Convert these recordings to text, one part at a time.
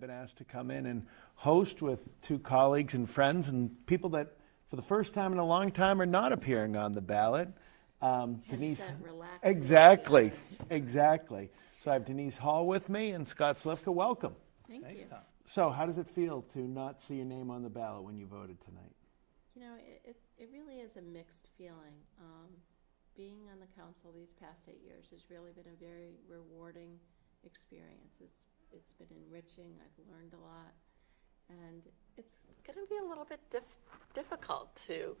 been asked to come in and host with two colleagues and friends and people that, for the first time in a long time, are not appearing on the ballot. Denise, exactly. So I have Denise Hall with me and Scott Slifka. Welcome. Thanks, Tom. So how does it feel to not see your name on the ballot when you voted tonight? You know, it really is a mixed feeling. Being on the council these past 8 years has really been a very rewarding experience. It's been enriching. I've learned a lot, and it's going to be a little bit difficult to,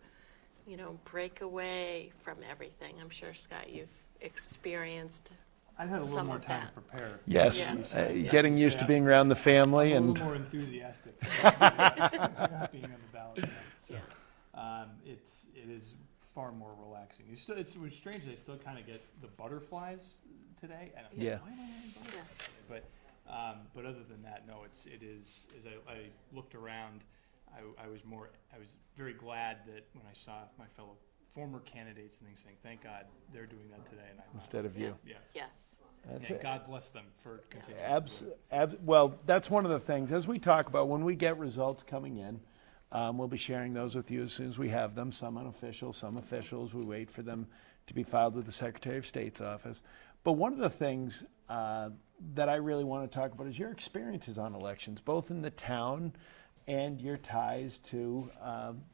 you know, break away from everything. I'm sure, Scott, you've experienced. I've had a little more time to prepare. Yes, getting used to being around the family I'm and a little more enthusiastic about being on the ballot tonight. So it is far more relaxing. It was strange. I still kind of get the butterflies today. And I'm like, why am I getting butterflies? But other than that, no. It is. As I looked around, I was very glad that when I saw my fellow former candidates and things saying, thank God they're doing that today, and instead of you. Yeah. Yes. That's it. God bless them for continuing. Well, that's one of the things, as we talk about, when we get results coming in, we'll be sharing those with you as soon as we have them, some unofficial, some officials. We wait for them to be filed with the Secretary of State's office. But one of the things that I really want to talk about is your experiences on elections, both in the town and your ties to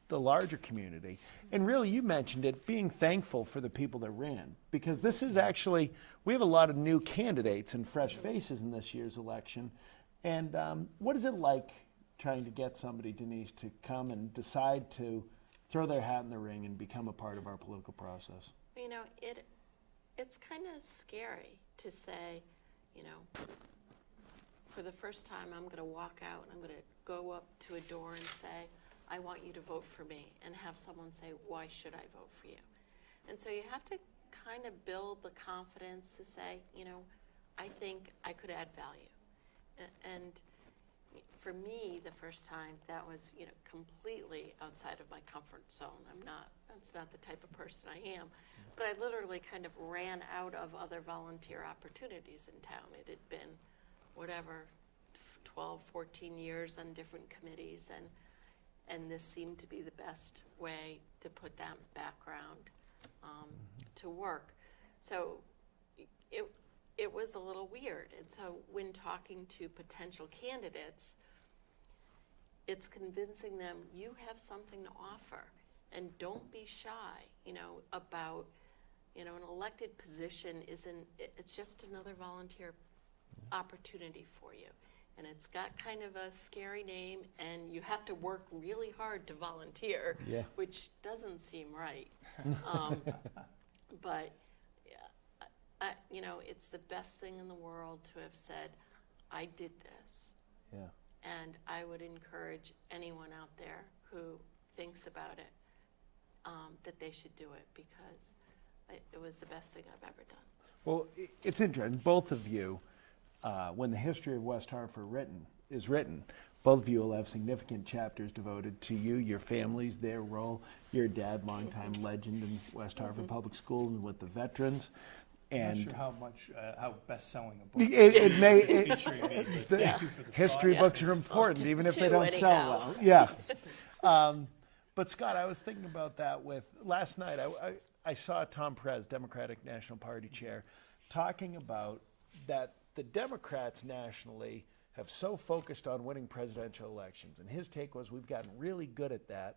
the larger community. And really, you mentioned it, being thankful for the people that ran, because this is actually, we have a lot of new candidates and fresh faces in this year's election. And what is it like trying to get somebody, Denise, to come and decide to throw their hat in the ring and become a part of our political process? You know, it's kind of scary to say, you know, for the first time I'm going to walk out and I'm going to go up to a door and say, I want you to vote for me, and have someone say, why should I vote for you? And so you have to kind of build the confidence to say, you know, I think I could add value. And for me, the first time, that was, you know, completely outside of my comfort zone. That's not the type of person I am. But I literally kind of ran out of other volunteer opportunities in town. It had been, whatever, 12, 14 years on different committees, and this seemed to be the best way to put that background to work. So it was a little weird. And so when talking to potential candidates, it's convincing them you have something to offer, and don't be shy, you know, about, you know, an elected position it's just another volunteer opportunity for you. And it's got kind of a scary name, and you have to work really hard to volunteer, which doesn't seem right. But you know, it's the best thing in the world to have said, I did this. Yeah. And I would encourage anyone out there who thinks about it, that they should do it, because it was the best thing I've ever done. Well, it's interesting. Both of you, when the history of West Hartford is written, both of you will have significant chapters devoted to you, your families, their role. Your dad, longtime legend in West Hartford Public Schools and with the veterans. And I'm not sure how best-selling a book it may. featuring me, but thank you for the History thought. books are important, even if they don't anyhow. sell well. Yeah. But Scott, I was thinking about that with last night. I saw Tom Perez, Democratic National Party Chair, talking about that the Democrats nationally have so focused on winning presidential elections. And his take was, we've gotten really good at that,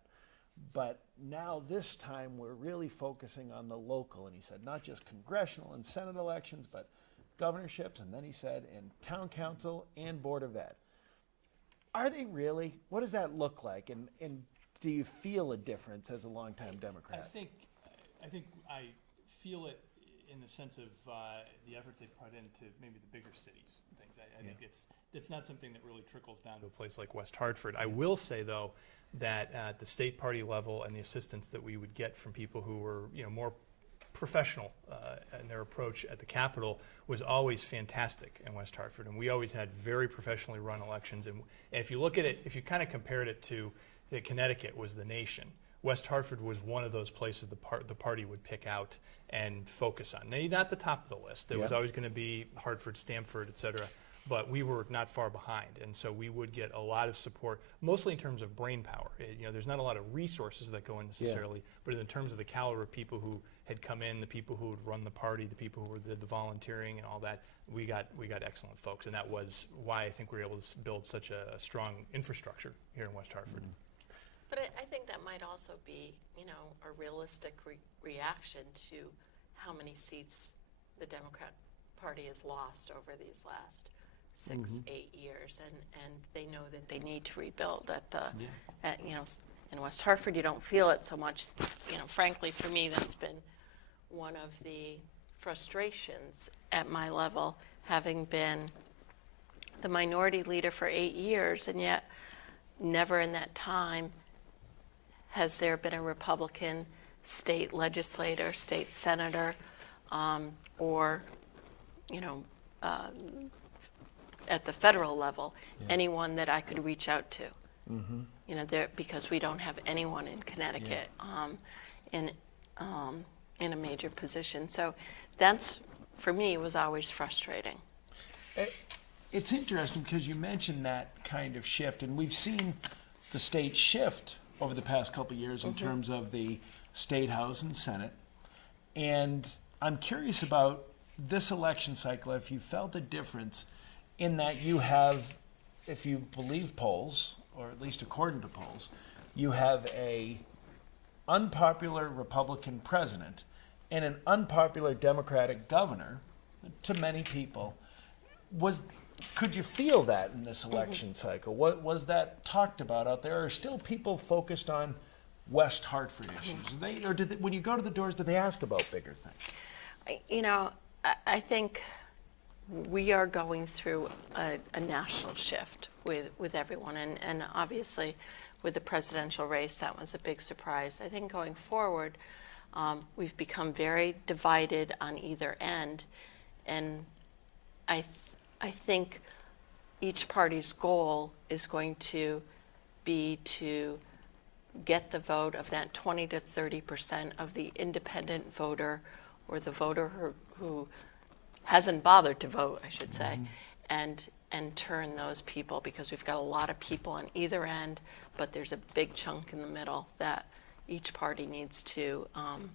but now this time we're really focusing on the local. And he said, not just congressional and Senate elections, but governorships, and then he said, and town council and Board of Ed. Are they really? What does that look like? And do you feel a difference as a longtime Democrat? I think I feel it in the sense of the efforts they put into maybe the bigger cities and things. I think it's not something that really trickles down to a place like West Hartford. I will say, though, that at the state party level and the assistance that we would get from people who were, you know, more professional in their approach at the Capitol was always fantastic in West Hartford, and we always had very professionally run elections. And if you look at it, if you kind of compared it to Connecticut was the nation, West Hartford was one of those places the party would pick out and focus on. Now, not the top of the list. There was always going to be Hartford, Stamford, et cetera. but we were not far behind, and so we would get a lot of support, mostly in terms of brain power. There's not a lot of resources that go in necessarily, but in terms of the caliber of people who had come in, the people who would run the party, the people who did the volunteering and all that, we got excellent folks, and that was why I think we were able to build such a strong infrastructure here in West Hartford. But I think that might also be, a realistic reaction to how many seats the Democrat Party has lost over these last 6-8 years, and they know that they need to rebuild in West Hartford. You don't feel it so much. Frankly, for me, that's been one of the frustrations at my level, having been the minority leader for 8 years, and yet never in that time has there been a Republican state legislator, state senator, or at the federal level, anyone that I could reach out to. Because we don't have anyone in Connecticut in a major position. So that's, for me, was always frustrating. It's interesting because you mentioned that kind of shift, and we've seen the state shift over the past couple of years in terms of the State House and Senate. And I'm curious about this election cycle, if you felt a difference in that you have, if you believe polls, or at least according to polls, you have a unpopular Republican president and an unpopular Democratic governor to many people. Could you feel that in this election cycle? What was that talked about out there? Are still people focused on West Hartford issues? Or when you go to the doors, do they ask about bigger things? I think we are going through a national shift with everyone, and obviously with the presidential race, that was a big surprise. I think going forward, we've become very divided on either end, and I think each party's goal is going to be to get the vote of that 20 to 30% of the independent voter, or the voter who hasn't bothered to vote, I should say, and turn those people, because we've got a lot of people on either end, but there's a big chunk in the middle that each party needs to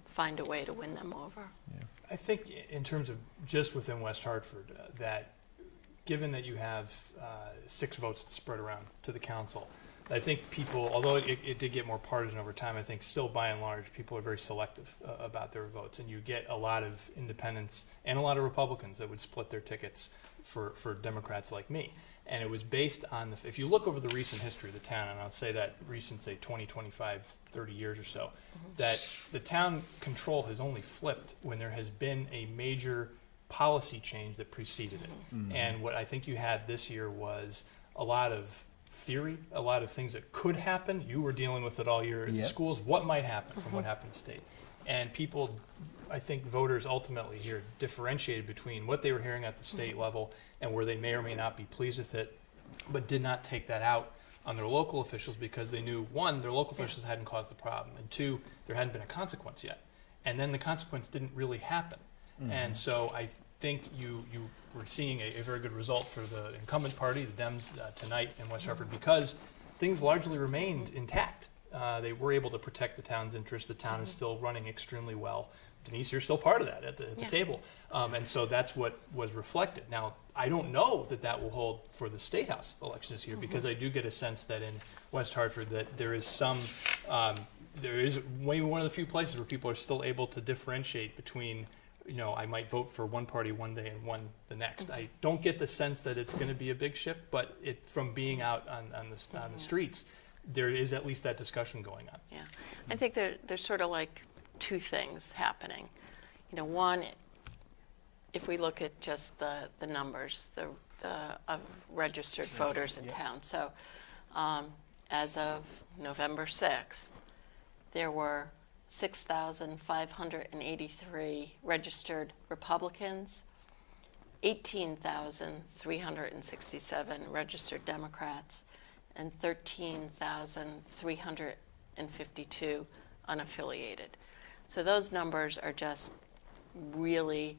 find a way to win them over. I think in terms of just within West Hartford, that given that you have 6 votes to spread around to the council, I think people, although it did get more partisan over time, I think still by and large people are very selective about their votes, and you get a lot of independents and a lot of Republicans that would split their tickets for Democrats like me. And it was based on, if you look over the recent history of the town, and I'll say that recent, say 20, 25, 30 years or so, that the town control has only flipped when there has been a major policy change that preceded it. And what I think you had this year was a lot of theory, a lot of things that could happen. You were dealing with it all year in the schools. What might happen from what happened in the state? And people, I think voters ultimately here differentiated between what they were hearing at the state level and where they may or may not be pleased with it, but did not take that out on their local officials, because they knew, one, their local officials hadn't caused the problem, and two, there hadn't been a consequence yet. And then the consequence didn't really happen. And so I think you were seeing a very good result for the incumbent party, the Dems, tonight in West Hartford, because things largely remained intact. They were able to protect the town's interests. The town is still running extremely well. Denise, you're still part of that at the table. And so that's what was reflected. Now, I don't know that that will hold for the State House election this year, because I do get a sense that in West Hartford that there is some, there is maybe one of the few places where people are still able to differentiate between, I might vote for one party one day and one the next. I don't get the sense that it's going to be a big shift, but from being out on the streets, there is at least that discussion going on. Yeah, I think there's sort of like two things happening. One, if we look at just the numbers, of registered voters in town. So as of November 6th, there were 6,583 registered Republicans, 18,367 registered Democrats, and 13,352 unaffiliated. So those numbers are just really,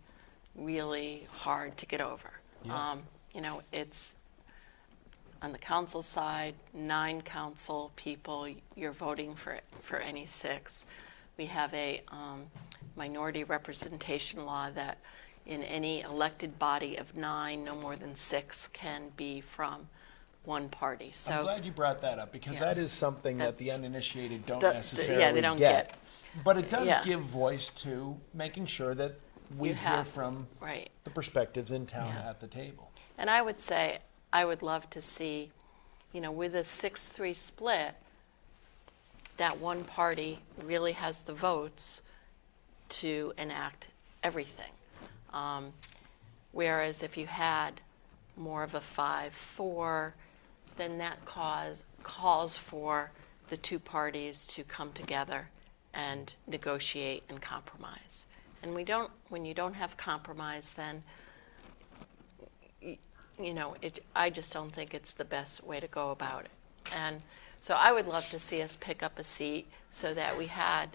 really hard to get over. it's on the council side, 9 council people, you're voting for any 6. We have a minority representation law that in any elected body of 9, no more than 6 can be from one party. So I'm glad you brought that up, because Yeah. that is something that the That's- uninitiated don't the- necessarily yeah, they don't get. But it does Yeah. give voice to making sure that we You hear have- from right. the perspectives in town Yeah. at the table. And I would say, I would love to see, with a 6-3 split, that one party really has the votes to enact everything. Whereas if you had more of a 5-4, then that calls for the 2 parties to come together and negotiate and compromise. And when you don't have compromise, then I just don't think it's the best way to go about it. And so I would love to see us pick up a seat so that we had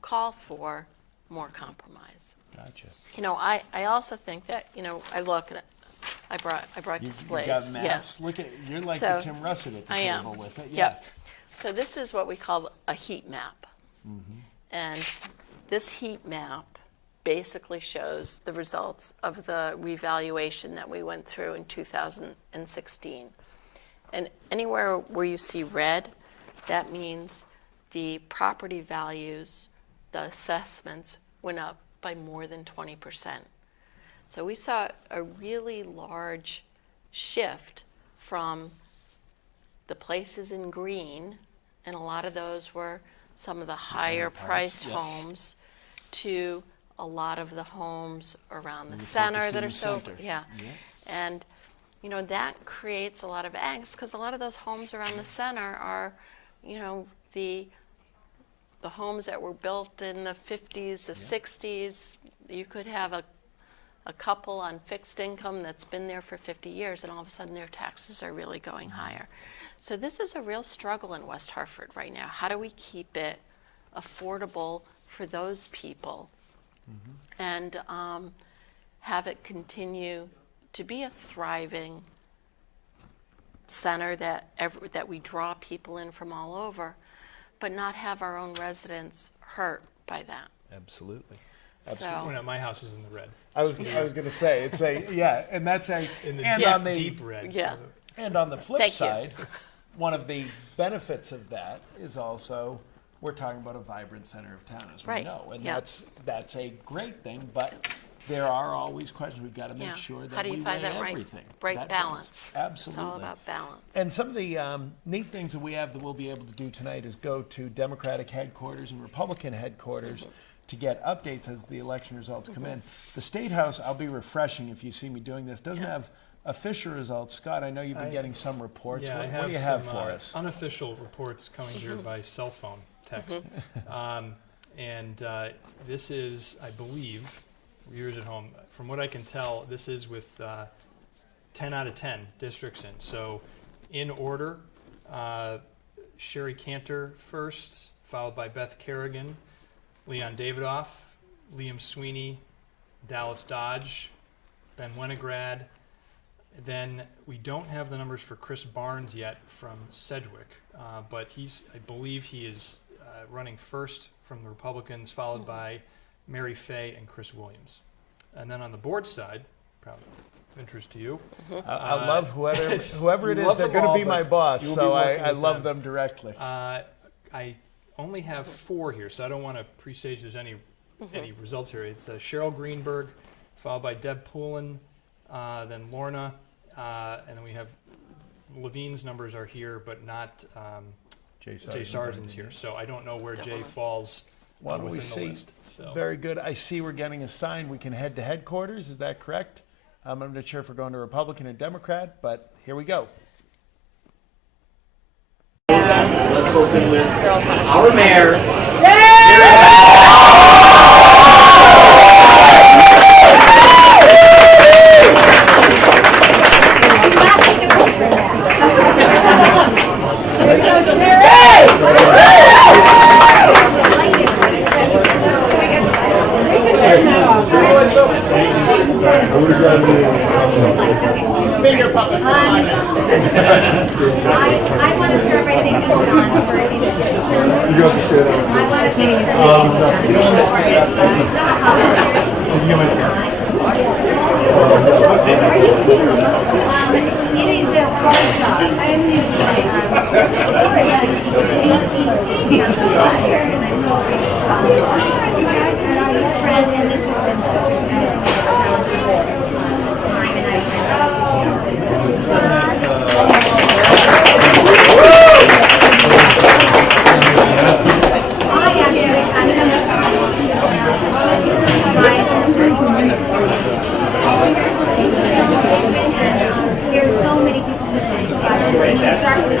call for more compromise. Gotcha. I also think that, I look at, I brought You displays. got maps. Yes. Look at, you're like So, the Tim Russett at the I am. table with it. Yep. So this is what we call a heat map. And this heat map basically shows the results of the revaluation that we went through in 2016. And anywhere where you see red, that means the property values, the assessments went up by more than 20%. So we saw a really large shift from the places in green, and a lot of those were some of the higher priced yep. homes, to a lot of the homes around the you're center focused that in are the so, center. yeah. Yeah. And, that creates a lot of angst, because a lot of those homes around the center are, the homes that were built in the 50s, the 60s. You could have a couple on fixed income that's been there for 50 years, and all of a sudden their taxes are really going higher. So this is a real struggle in West Hartford right now. How do we keep it affordable for those people and have it continue to be a thriving center that we draw people in from all over, but not have our own residents hurt by that. Absolutely. So, Well, my house is in the red. I was going to say, it's and that's In the and deep, on the, deep red. yeah. And on the flip Thank you. side, one of the benefits of that is also, we're talking about a vibrant center of town, as we Right. know. And Yeah. that's a great thing, but there are always questions. We've got to make Yeah. sure that How do you we find weigh that everything. right That balance? Absolutely. It's all about balance. And some of the neat things that we have that we'll be able to do tonight is go to Democratic headquarters and Republican headquarters to get updates as the election results come in. The State House, I'll be refreshing if you see me doing this, doesn't have official results. Scott, I know you've been getting some reports. Yeah, What I do you have have some for us? unofficial reports coming here by cell phone text. This is, I believe, viewers at home, from what I can tell, this is with 10 out of 10 districts in. So in order, Sherry Cantor first, followed by Beth Kerrigan, Leon Davidoff, Liam Sweeney, Dallas Dodge, Ben Winograd. Then we don't have the numbers for Chris Barnes yet from Sedgwick, but I believe he is running first from the Republicans, followed by Mary Fay and Chris Williams. And then on the board side, probably of interest to you. I love whoever it is, love they're them going to all, be my but boss, you'll so be working I with love them. them directly. I only have 4 here, so I don't want to presage there's any results here. It's Cheryl Greenberg, followed by Deb Poulin, then Lorna, and then we have Levine's numbers are here, but not Jay Sargent's here. So I don't know where Jay falls Why don't we within the see? list. So. Very good. I see we're getting a sign. We can head to headquarters. Is that correct? I'm not sure if we're going to Republican or Democrat, but here we go. Let's open with our mayor. finger puppets. I want to start by thanking John for the invitation. You have to share that. I want to thank it is a hard job. I am new to it. And this has been so there's so many people today. Start with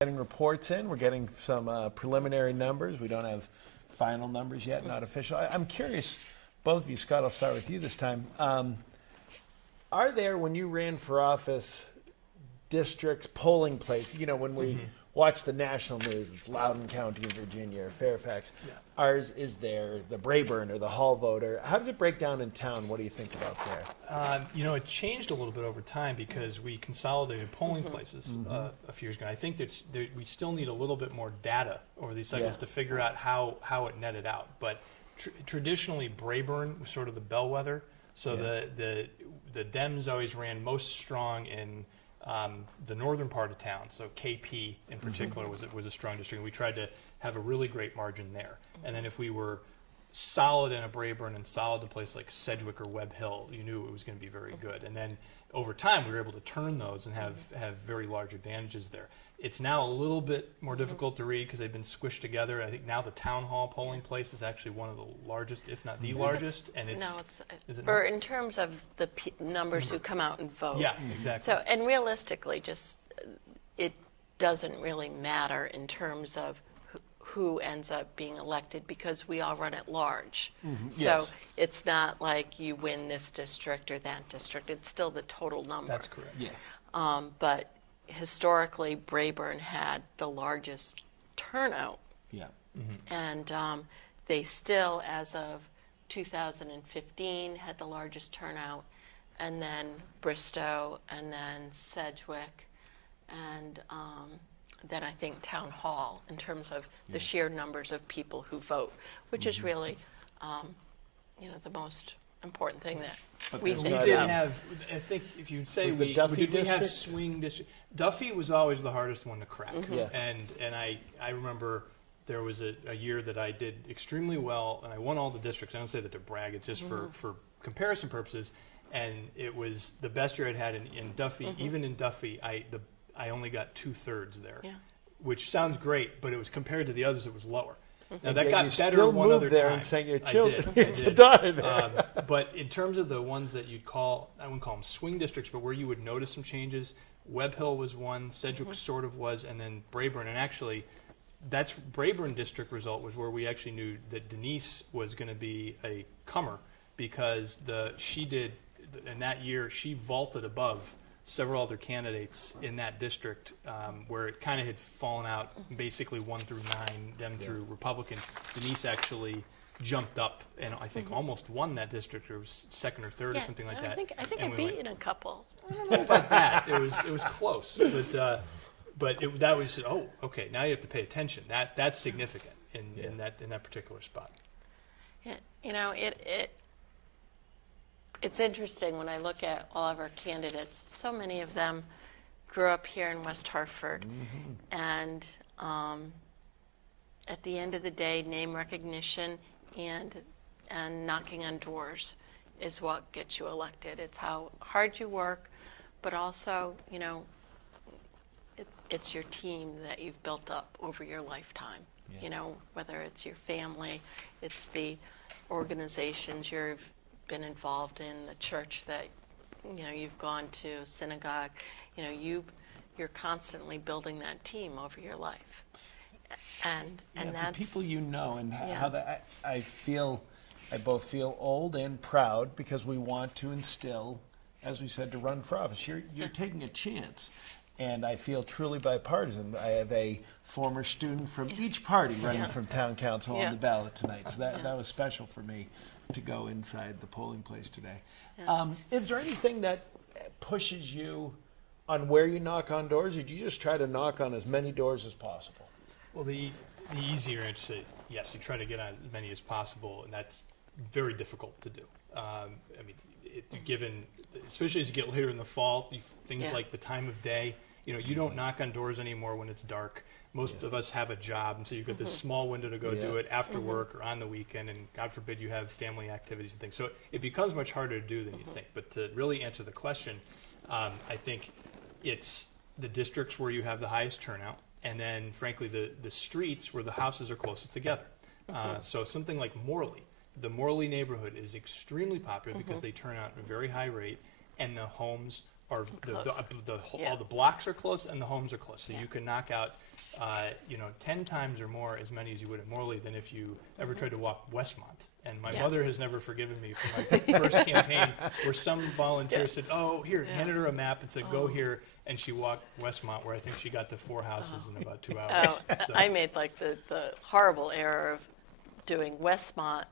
Getting reports in, we're getting some preliminary numbers. We don't have final numbers yet, not official. I'm curious, both of you, Scott, I'll start with you this time. Are there, when you ran for office, districts, polling places, you know, when watch the national news. It's Loudoun County, Virginia, or Fairfax. Yeah. Ours is there, the Brayburn or the Hall voter. How does it break down in town? What do you think about there? It changed a little bit over time because we consolidated polling places a few years ago. I think we still need a little bit more data over these cycles to figure out how it netted out. But traditionally, Brayburn was sort of the bellwether. So the Dems always ran most strong in the northern part of town. So KP in particular was a strong district. And we tried to have a really great margin there. And then if we were solid in a Brayburn and solid in a place like Sedgwick or Webb Hill, you knew it was going to be very good. And then over time, we were able to turn those and have very large advantages there. It's now a little bit more difficult to read because they've been squished together. I think now the town hall polling place is actually one of the largest, if not the largest. And it's is it or not? in terms of the numbers who come out and vote. Yeah, exactly. So, and realistically, just it doesn't really matter in terms of who ends up being elected because we all run at large. So Yes. it's not like you win this district or that district. It's still the total number. That's correct. Yeah. But historically, Brayburn had the largest turnout. Yeah. And they still, as of 2015, had the largest turnout, and then Bristow, and then Sedgwick, and then I think Town Hall in terms of the sheer numbers of people who vote, which is really, the most important thing that But we there's think not We did about. have, I think, if you say Was the we Duffy did we have district? swing district. Duffy was always the hardest one to crack. Yeah. And I remember there was a year that I did extremely well, and I won all the districts. I don't say that to brag, it's just for comparison purposes. And it was the best year I'd had in Duffy. Even in Duffy, I only got 2/3 there, Yeah. which sounds great, but it was compared to the others, it was lower. Now And that yet got you better still one moved other there time. and sent your I children, did, I your did. daughter there. But in terms of the ones that you'd call, I wouldn't call them swing districts, but where you would notice some changes, Webb Hill was one, Sedgwick sort of was, and then Brayburn. And actually, that's Brayburn district result was where we actually knew that Denise was going to be a comer because in that year, she vaulted above several other candidates in that district where it kind of had fallen out, basically 1 through 9, them through Republican. Denise actually jumped up and I think almost won that district, or was second or third or something like that. I think I And we beat went- you in a couple. I don't know about that. It was close, but that was okay. Now you have to pay attention. That's significant in that particular spot. Yeah, it's interesting when I look at all of our candidates. So many of them grew up here in West Hartford, and at the end of the day, name recognition and knocking on doors is what gets you elected. It's how hard you work, but also, it's your team that you've built up over your lifetime. Whether it's your family, it's the organizations you've been involved in, the church that you've gone to, synagogue. You're constantly building that team over your life, and Yeah, that's the people you know, and Yeah. how that I both feel old and proud because we want to instill, as we said, to run for office. You're taking a chance, and I feel truly bipartisan. I have a former student from each party running from town council on Yeah. the ballot tonight, so that was special for me to go inside the polling place today. Is there anything that pushes you on where you knock on doors, or do you just try to knock on as many doors as possible? Well, the easier answer is yes. You try to get on as many as possible, and that's very difficult to do. Given, especially as you get later in the fall, things Yeah. like the time of day. You don't knock on doors anymore when it's dark. Most of us have a job, and so you've got this small window to go do it after work or on the weekend, and God forbid you have family activities and things. So it becomes much harder to do than you think. But to really answer the question, I think it's the districts where you have the highest turnout, and then frankly the streets where the houses are closest together. So something like Morley. The Morley neighborhood is extremely popular because they turn out at a very high rate, and the homes are Close. Yeah. all the blocks are close and the homes are close. So Yeah. you can knock out, 10 times or more as many as you would at Morley than if you ever tried to walk Westmont. And my Yeah. mother has never forgiven me for my first campaign where some volunteer Yeah. said, "Oh, here," Yeah. handed her a map and said, "Go here," and she walked Westmont, where I think she got to 4 houses in about 2 hours. Oh, So- I made like the horrible error of doing Westmont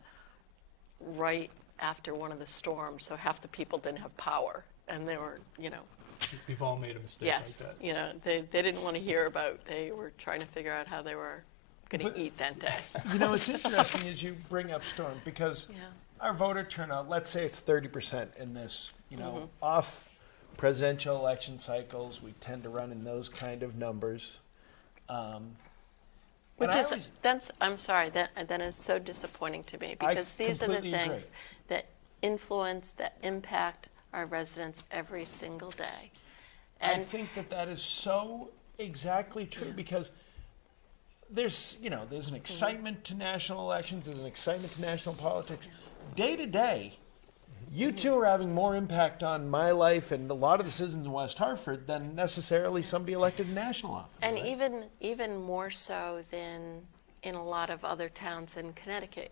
right after one of the storms, so half the people didn't have power, and they were, We've all made a mistake yes, like that. they didn't want to hear about, they were trying to figure out how they were going But- to eat that day. It's interesting as you bring up storm, because Yeah. our voter turnout, let's say it's 30% in this, Mm-hmm. off presidential election cycles, we tend to run in those kind of numbers. Which I is, always- I'm sorry, that is so disappointing to me, I because these are the completely agree. things that influence, that impact our residents every single day. I And think that is so exactly true, because there's an excitement to national elections, there's an excitement to national politics. Day to day, you two are having more impact on my life and a lot of the citizens in West Hartford than necessarily somebody elected in national office. And right? even more so than in a lot of other towns in Connecticut.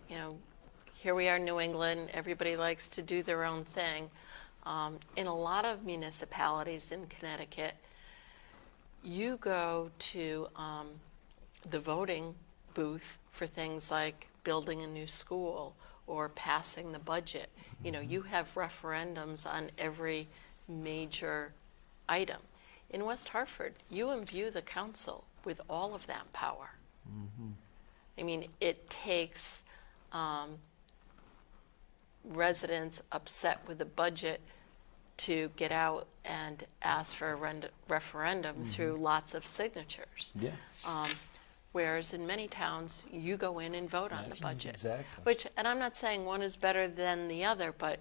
Here we are in New England, everybody likes to do their own thing. In a lot of municipalities in Connecticut, you go to the voting booth for things like building a new school or passing the budget. You have referendums on every major item. In West Hartford, you imbue the council with all of that power. I mean, it takes residents upset with the budget to get out and ask for a referendum through lots of signatures. Yeah. Whereas in many towns, you go in and vote on the budget. Exactly. And I'm not saying one is better than the other, but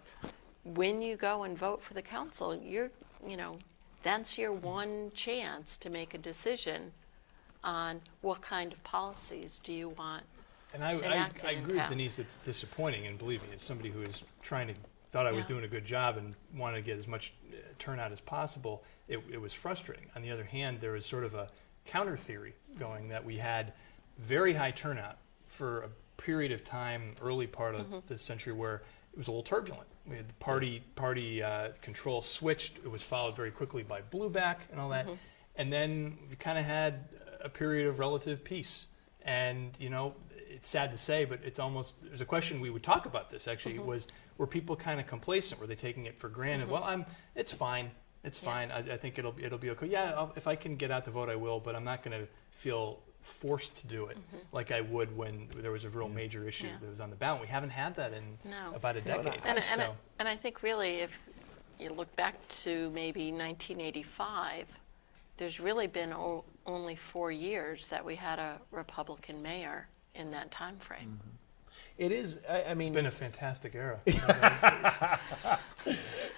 when you go and vote for the council, that's your one chance to make a decision on what kind of policies do you want. And I enacted in agree with town. Denise, it's disappointing, and believe me, as somebody who is thought I was Yeah. doing a good job and wanted to get as much turnout as possible, it was frustrating. On the other hand, there was sort of a counter theory going that we had very high turnout for a period of time, early part of this century, where it was a little turbulent. We had the party control switched. It was followed very quickly by blueback and all that. And then we kind of had a period of relative peace. And, it's sad to say, but there's a question we would talk about this actually, were people kind of complacent? Were they taking it for granted? Well, it's fine. It's fine. I think it'll be okay. Yeah, if I can get out to vote, I will, but I'm not going to feel forced to do it like I would when there was a real major issue Yeah. that was on the ballot. We haven't had that in No. about a decade. And I think really, if you look back to maybe 1985, there's really been only 4 years that we had a Republican mayor in that time frame. It is, I mean, It's been a fantastic era.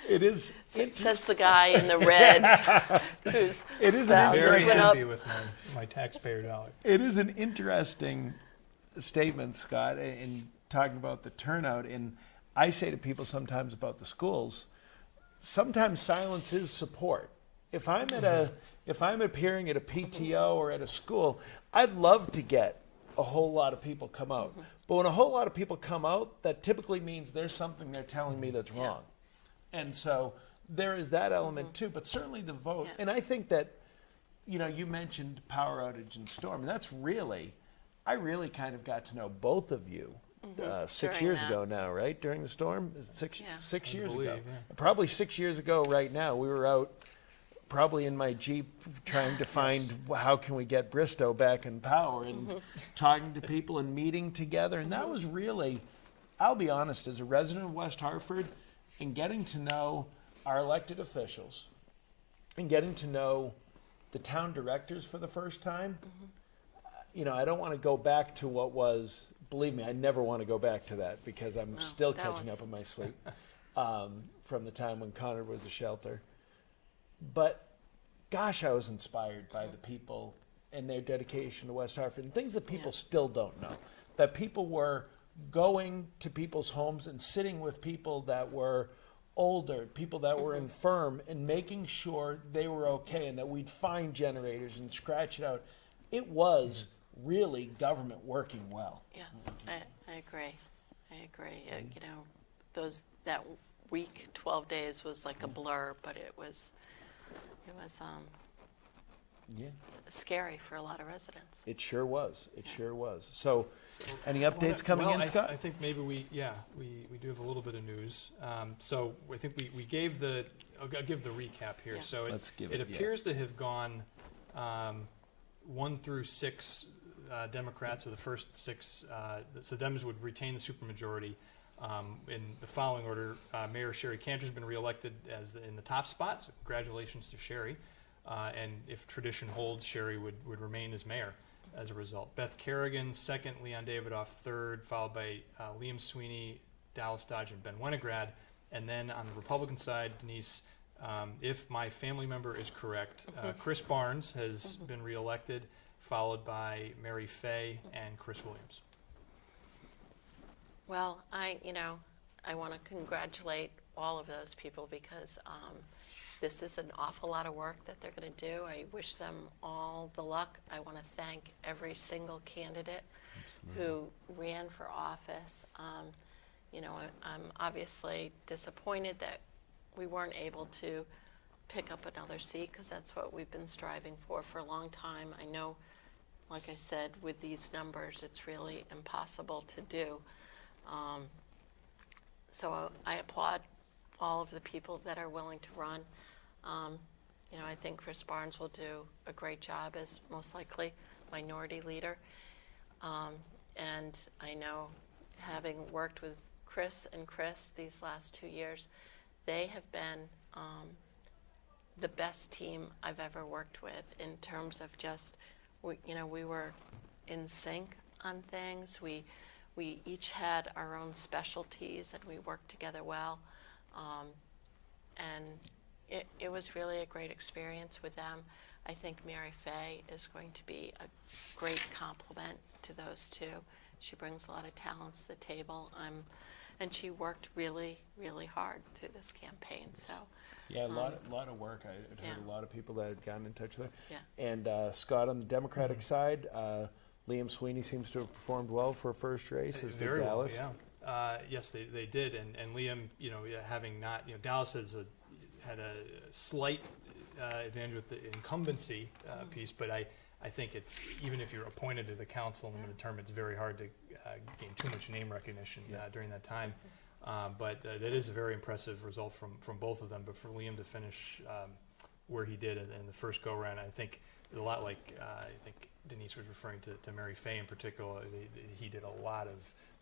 it is, Says the guy in the red who's it is Well, an this Very went happy up. with my taxpayer dollar. It is an interesting statement, Scott, in talking about the turnout. And I say to people sometimes about the schools, sometimes silence is support. If I'm appearing at a PTO or at a school, I'd love to get a whole lot of people come out. But when a whole lot of people come out, that typically means there's something they're telling me that's wrong. And so there is that element too, but certainly the vote. Yeah. And I think that, you mentioned power outage and storm, and I really kind of got to know both of you 6 During years that. ago now, right? During the storm? Is it Yeah. 6 years believe, ago. yeah. Probably 6 years ago right now. We were out probably in my Jeep trying to find how can we get Bristow back in power and talking to people and meeting together. And that was really, I'll be honest, as a resident of West Hartford and getting to know our elected officials and getting to know the town directors for the first time, I don't want to go back to what was, believe me, I never want to go back to that because I'm still that catching was- up on my sleep from the time when Connor was the shelter. But gosh, I was inspired by the people and their dedication to West Hartford and things that people still don't know. That people were going to people's homes and sitting with people that were older, people that were infirm, and making sure they were okay and that we'd find generators and scratch it out. It was really government working well. Yes, I agree. I agree. You know, that week, 12 days was like a blur, but it was Yeah, scary for a lot of residents. it sure was. It sure was. So, any updates coming in, Scott? I think maybe we do have a little bit of news. So I think we gave I'll give the recap here. Yeah. So Let's give it it, yeah. appears to have gone 1 through 6 Democrats, or the first 6. So Dems would retain the supermajority. In the following order, Mayor Sherry Cantor's been reelected in the top spot. So congratulations to Sherry. And if tradition holds, Sherry would remain as mayor as a result. Beth Kerrigan, second. Leon Davidoff, third, followed by Liam Sweeney, Dallas Dodge, and Ben Winograd. And then on the Republican side, Denise, if my family member is correct, Chris Barnes has been reelected, followed by Mary Fay and Chris Williams. Well, I want to congratulate all of those people because this is an awful lot of work that they're going to do. I wish them all the luck. I want to thank every single candidate who ran for office. I'm obviously disappointed that we weren't able to pick up another seat because that's what we've been striving for a long time. I know, like I said, with these numbers, it's really impossible to do. So I applaud all of the people that are willing to run. I think Chris Barnes will do a great job as most likely minority leader. And I know, having worked with Chris and Chris these last 2 years, they have been the best team I've ever worked with in terms of just, we were in sync on things. We each had our own specialties and we worked together well. And it was really a great experience with them. I think Mary Fay is going to be a great complement to those two. She brings a lot of talents to the table. And she worked really, really hard through this campaign. So Yeah, a lot of work. I had heard Yeah. a lot of people that had gotten in touch with her. Yeah. And Scott, on the Democratic side, Liam Sweeney seems to have performed well for a first race, as did Very well, Dallas. yeah. Yes, they did. And Liam, having not, Dallas had a slight advantage with the incumbency piece, but I think it's, even if you're appointed to the council in a limited term, it's very hard to gain too much name recognition during that time. But that is a very impressive result from both of them. But for Liam to finish where he did in the first go-around, I think a lot like I think Denise was referring to Mary Fay in particular. He did a lot of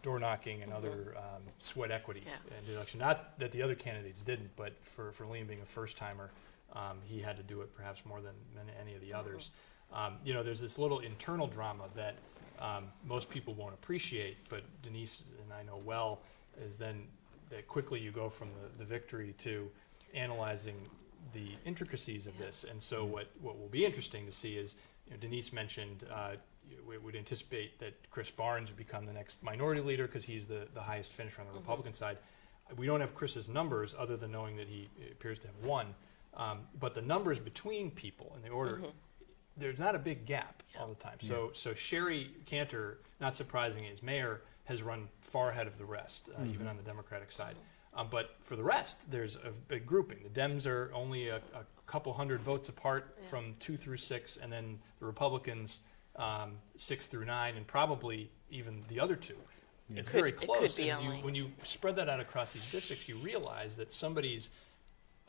door knocking and other sweat equity in the election. Not that the other candidates didn't, but for Liam being a first-timer, he had to do it perhaps more than any of the others. There's this little internal drama that most people won't appreciate, but Denise and I know well, is then that quickly you go from the victory to analyzing the intricacies of this. And so what will be interesting to see is, Denise mentioned we would anticipate that Chris Barnes would become the next minority leader because he's the highest finisher on the Republican side. We don't have Chris's numbers other than knowing that he appears to have won. But the numbers between people in the order, there's not a big gap all the time. So Sherry Cantor, not surprisingly, as mayor, has run far ahead of the rest, even on the Democratic side. But for the rest, there's a big grouping. The Dems are only a couple hundred votes apart from 2 through 6, and then the Republicans 6 through 9, and probably even the other two. It's very close. It could be And when you spread that out across these districts, you realize that somebody's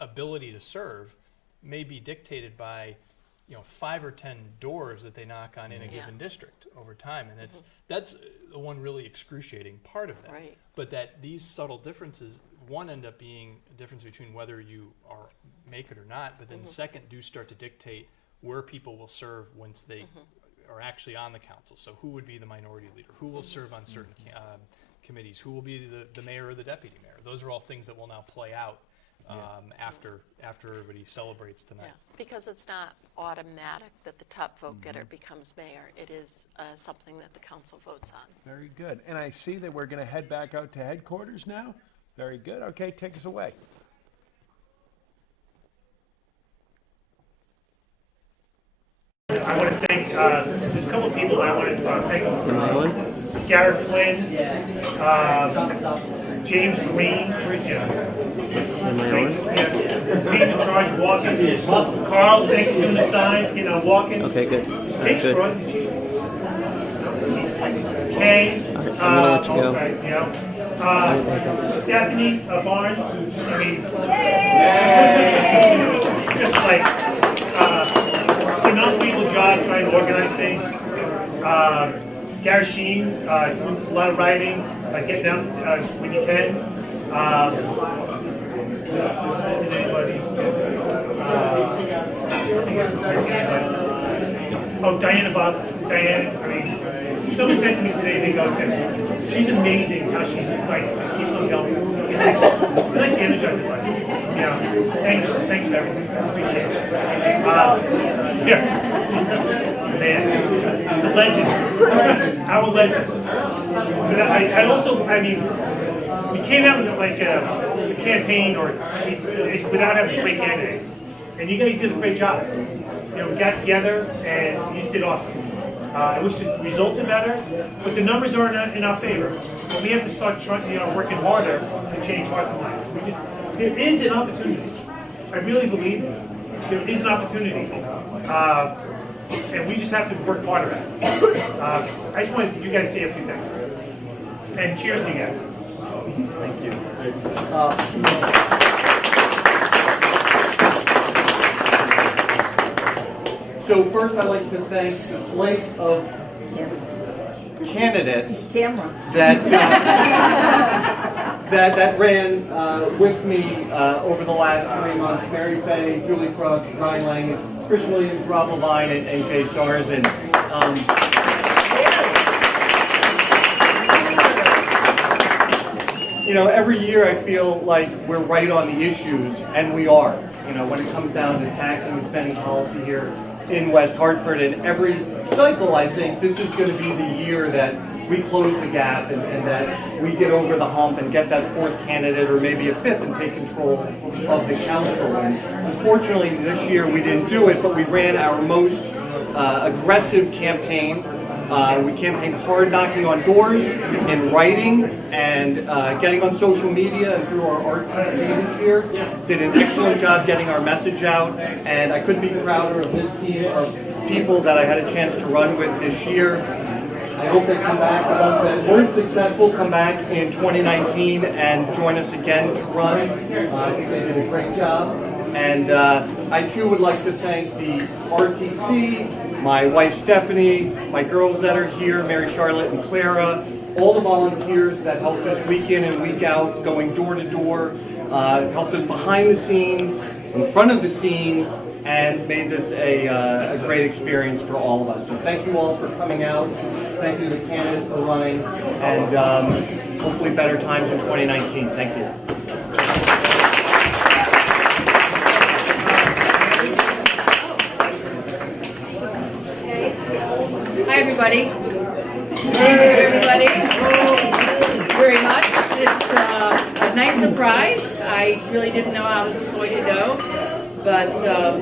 ability to serve may be dictated by 5 or 10 doors that they knock on in a given district over time, and that's the one really excruciating part of that. Right. But that these subtle differences, one, end up being a difference between whether you make it or not, but then second, do start to dictate where people will serve once they are actually on the council. So who would be the minority leader? Who will serve on certain committees? Who will be the mayor or the deputy mayor? Those are all things that will now play out after everybody celebrates tonight. Yeah, because it's not automatic that the top vote getter becomes mayor. It is something that the council votes on. Very good. And I see that we're going to head back out to headquarters now. Very good. Okay, take us away. I want to thank, there's a couple of people I want to thank. Garrett Flynn, James Green, being in charge of walking. Carl, thanks for doing the signs, getting on walking. Okay, good. Kate Good. Strud, Kay, I'm gonna let you go. Stephanie Barnes, I mean, just like an unbelievable job trying to organize things. Gary Sheen, doing a lot of writing, getting down when you can. Isn't anybody? Diana, I mean, somebody said to me today, they go, she's amazing how she's like, just keeps on going. I like the energizer bunny. You know, thanks for everything. Appreciate it. Yeah. Man, the legends. Our legends. But I also, I mean, we can't have like a campaign or without having great candidates. And you guys did a great job. You know, we got together and you just did awesome. I wish the results are better, but the numbers are in our favor. But we have to start trying, working harder to change hearts and lives. There is an opportunity. I really believe it. There is an opportunity. And we just have to work harder at it. I just wanted you guys to say a few things. And cheers to you guys. Thank you. So first I'd like to thank the slate of candidates that ran with me over the last 3 months. Mary Fay, Julie Krug, Ryan Lang, Chris Williams, Rob Levine, and Jay Sarzan. Every year I feel like we're right on the issues, and we are. When it comes down to taxing and spending policy here in West Hartford, and every cycle I think this is going to be the year that we close the gap and that we get over the hump and get that fourth candidate or maybe a fifth and take control of the council. And unfortunately this year we didn't do it, but we ran our most aggressive campaign. We campaigned hard, knocking on doors and writing and getting on social media and through our RTC this year. Did an excellent job getting our message out, and I couldn't be prouder of this team of people that I had a chance to run with this year. I hope they come back. The ones that weren't successful come back in 2019 and join us again to run. I think they did a great job. And I too would like to thank the RTC, my wife Stephanie, my girls that are here, Mary Charlotte and Clara, all the volunteers that helped us week in and week out, going door to door, helped us behind the scenes, in front of the scenes, and made this a great experience for all of us. So thank you all for coming out. Thank you to the candidates for running, and hopefully better times in 2019. Thank you. Hi, everybody. Thank you, everybody, very much. It's a nice surprise. I really didn't know how this was going to go, but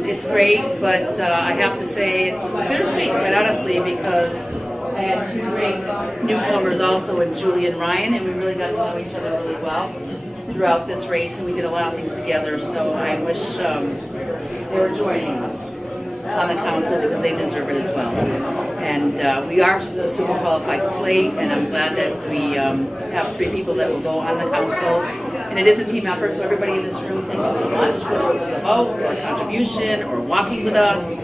it's great. But I have to say it's bittersweet, quite honestly, because I had two great newcomers also in Julie and Ryan, and we really got to know each other really well throughout this race, and we did a lot of things together. So I wish they were joining us on the council because they deserve it as well. And we are a super qualified slate, and I'm glad that we have 3 people that will go on the council. And it is a team effort, so everybody in this room, thank you so much for the vote, or a contribution, or walking with us,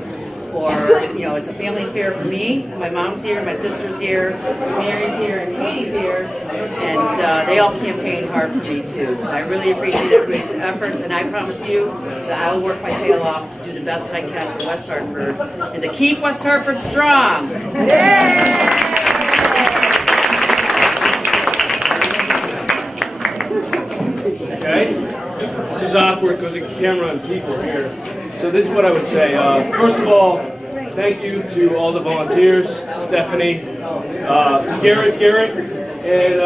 or, it's a family affair for me. My mom's here, my sister's here, Mary's here, and Katie's here, and they all campaigned hard for me too. So I really appreciate everybody's efforts, and I promise you that I will work my tail off to do the best I can for West Hartford and to keep West Hartford strong. Okay, this is awkward because the camera and people here. So this is what I would say. First of all, thank you to all the volunteers, Stephanie, Garrett, and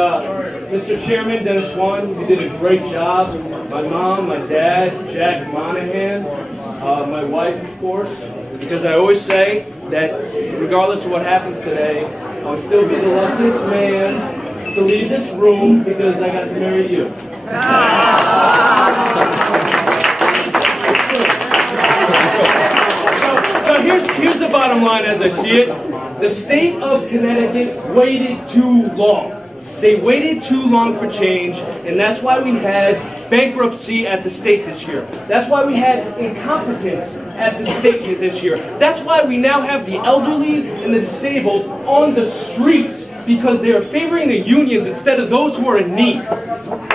Mr. Chairman, Dennis Swan. You did a great job. My mom, my dad, Jack Monahan, my wife, of course, because I always say that regardless of what happens today, I would still be the luckiest man to leave this room because I got to marry you. So here's the bottom line as I see it. The state of Connecticut waited too long. They waited too long for change, and that's why we had bankruptcy at the state this year. That's why we had incompetence at the state this year. That's why we now have the elderly and the disabled on the streets, because they are favoring the unions instead of those who are in need.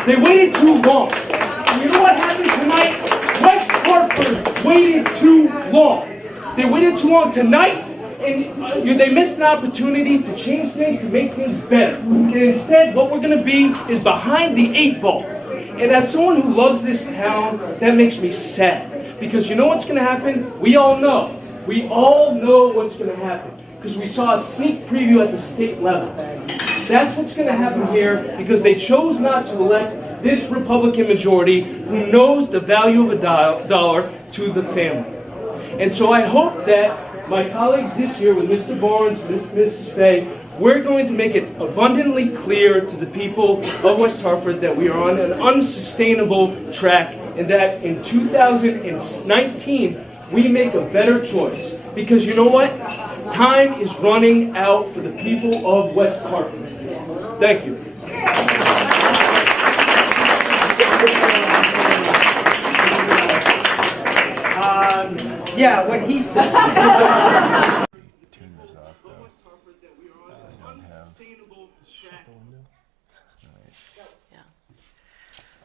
They waited too long. And you know what happened tonight? West Hartford waited too long. They waited too long tonight, and they missed an opportunity to change things, to make things better. And instead, what we're going to be is behind the 8 ball. And as someone who loves this town, that makes me sad. Because you know what's going to happen? We all know. We all know what's going to happen. Because we saw a sneak preview at the state level. That's what's going to happen here, because they chose not to elect this Republican majority who knows the value of a dollar to the family. And so I hope that my colleagues this year, with Mr. Barnes, Mrs. Fay, we're going to make it abundantly clear to the people of West Hartford that we are on an unsustainable track, and that in 2019 we make a better choice. Because you know what? Time is running out for the people of West Hartford. Thank you. Yeah, what he said. Turn this off though.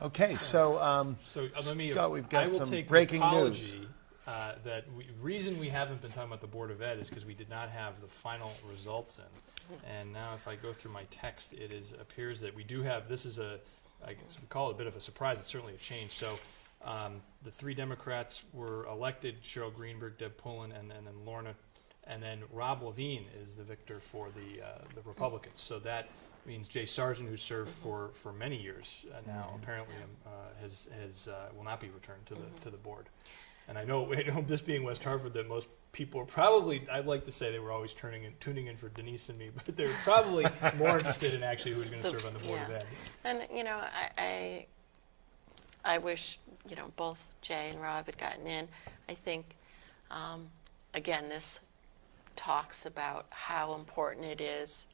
Okay, so let me. Scott, we've I got will some take breaking the news. apology, reason we haven't been talking about the Board of Ed is because we did not have the final results in. And now if I go through my text, appears that we do have, this is I guess we call it a bit of a surprise, it's certainly a change. So the 3 Democrats were elected, Cheryl Greenberg, Deb Pullen, and then Lorna, and then Rob Levine is the victor for the Republicans. So that means Jay Sargent, who served for many years now, apparently will not be returned to the board. And I know this being West Hartford, that most people are probably, I'd like to say they were always tuning in for Denise and me, but they're probably more interested in actually who's going to serve on the Board of Ed. And, I wish, both Jay and Rob had gotten in. I think, again, this talks about how important it is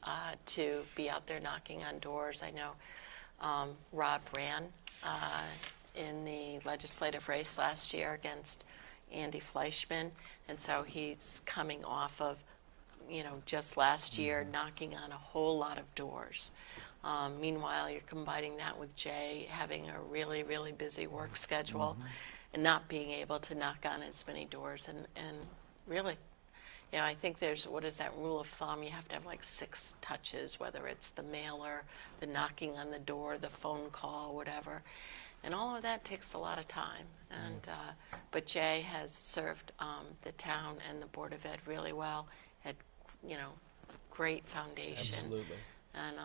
to be out there knocking on doors. I know Rob ran in the legislative race last year against Andy Fleischman, and so he's coming off of, just last year knocking on a whole lot of doors. Meanwhile, you're combining that with Jay having a really, really busy work schedule and not being able to knock on as many doors. And really, I think there's, what is that rule of thumb? You have to have like 6 touches, whether it's the mailer, the knocking on the door, the phone call, whatever. And all of that takes a lot of time. And but Jay has served the town and the Board of Ed really well. Had, great foundation. Absolutely. And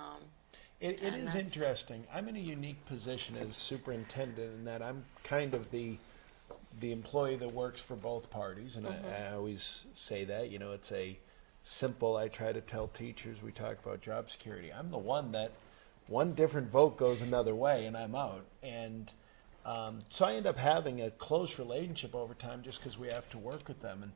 It is interesting. I'm in a unique position as superintendent in that I'm kind of the employee that works for both parties, and I always say that, it's a simple, I try to tell teachers, we talk about job security. I'm the one that one different vote goes another way and I'm out. And so I end up having a close relationship over time just because we have to work with them. And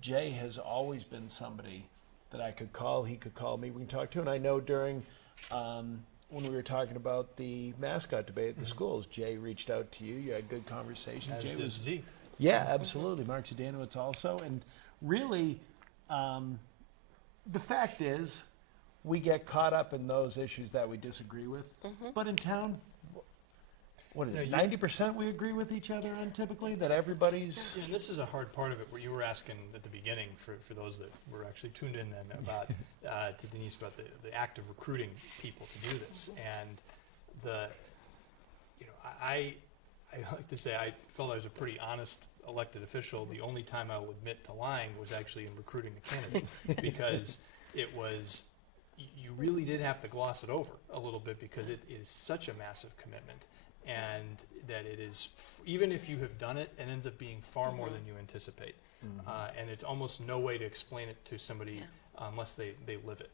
Jay has always been somebody that I could call, he could call me, we can talk to. And I know during when we were talking about the mascot debate at the schools, Jay reached out to you. You had good conversation. As Jay did was, Z. yeah, absolutely. Mark Zdanowitz also. And really, the fact is, we get caught up in those issues that we disagree with. But in town, what is it, 90% we agree with each other on typically? That everybody's... Yeah, and this is a hard part of it, where you were asking at the beginning, for those that were actually tuned in then, about to Denise about the act of recruiting people to do this. And I like to say I felt I was a pretty honest elected official. The only time I will admit to lying was actually in recruiting the candidate, because it was... You really did have to gloss it over a little bit, because it is such a massive commitment, and that it is, even if you have done it, it ends up being far more than you anticipate. and it's almost no way to explain it to somebody unless they live it.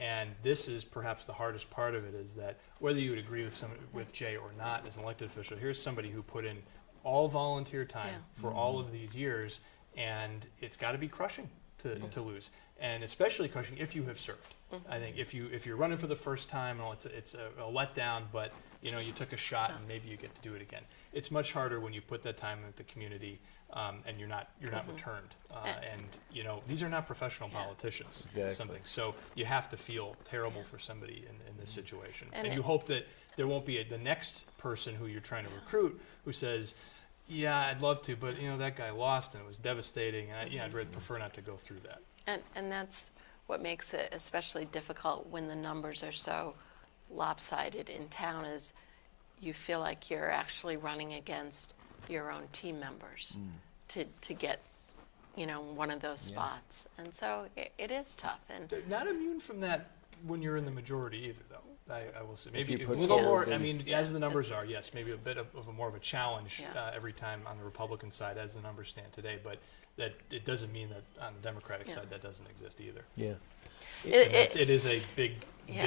And this is perhaps the hardest part of it, is that whether you would agree with Jay or not as an elected official, here's somebody who put in all volunteer time for all of these years, and it's got to be crushing to lose, and especially crushing if you have served. I think if you're running for the first time, it's a letdown, but you took a shot and maybe you get to do it again. It's much harder when you put that time into the community and you're not returned. And these are not professional politicians. Exactly. So you have to feel terrible for somebody in this situation, and you hope that there won't be the next person who you're trying to recruit who says, yeah, I'd love to, but that guy lost and it was devastating. And I'd prefer not to go through that. And that's what makes it especially difficult when the numbers are so lopsided in town, is you feel like you're actually running against your own team members to get one of those spots. And so it is tough. And They're not immune from that when you're in the majority either, though. I will say maybe you a put little more. forward I mean, as the numbers are, yes, maybe a bit of a more of a challenge every time on the Republican side as the numbers stand today. But that it doesn't mean that on the Democratic side that doesn't exist either. Yeah. It is a big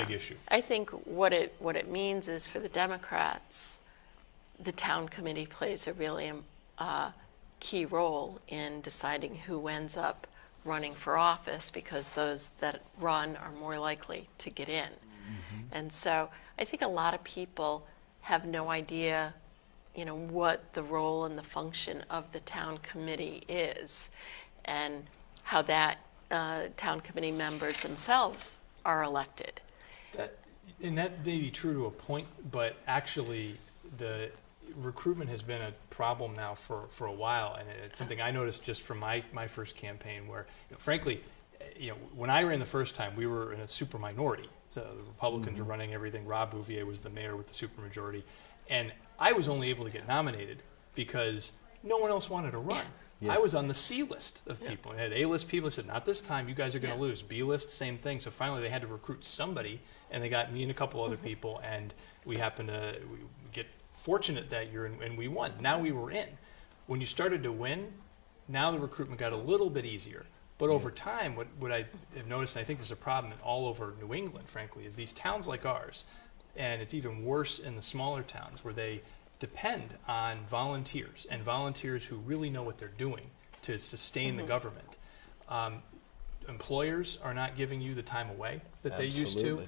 issue. I think what it means is, for the Democrats, the town committee plays a really key role in deciding who ends up running for office, because those that run are more likely to get in. And so I think a lot of people have no idea, what the role and the function of the town committee is, and how that town committee members themselves are elected. That may be true to a point, but actually the recruitment has been a problem now for a while, and it's something I noticed just from my first campaign, where frankly, when I ran the first time, we were in a super minority. So the Republicans were running everything. Rob Bouvier was the mayor with the supermajority, and I was only able to get nominated because no one else wanted to run. I was on the C list of people. I had A-list people who said, not this time, you guys are going to lose. B-list, same thing. So finally they had to recruit somebody, and they got me and a couple other people, and we happened to get fortunate that year, and we won. Now we were in. When you started to win, now the recruitment got a little bit easier. But over time, what I have noticed, and I think there's a problem all over New England, frankly, is these towns like ours, and it's even worse in the smaller towns, where they depend on volunteers, and volunteers who really know what they're doing to sustain the government. Employers are not giving you the time away that they used to.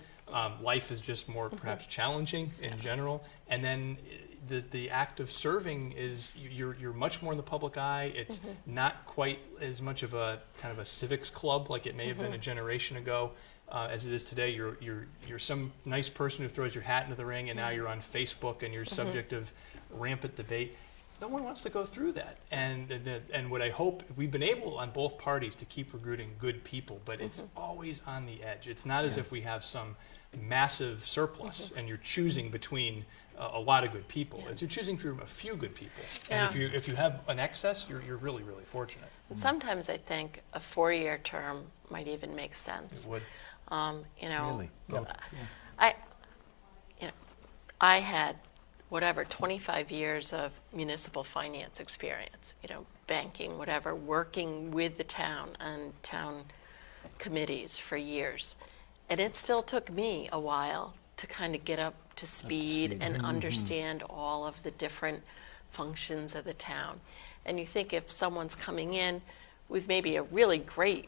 Life is just more perhaps challenging in general, and then the act of serving is you're much more in the public eye. It's not quite as much of a kind of a civics club like it may have been a generation ago as it is today. You're some nice person who throws your hat into the ring, and now you're on Facebook and you're subject of rampant debate. No one wants to go through that, and what I hope, we've been able on both parties to keep recruiting good people, but it's always on the edge. It's not as if we have some massive surplus and you're choosing between a lot of good people. It's you're choosing from a few good people, and if you have an excess, you're really fortunate. And sometimes I think a 4-year term might even make sense. It would. Really? I had 25 years of municipal finance experience, banking, whatever, working with the town and town committees for years. And it still took me a while to kind of get up to speed and understand all of the different functions of the town. And you think if someone's coming in with maybe a really great,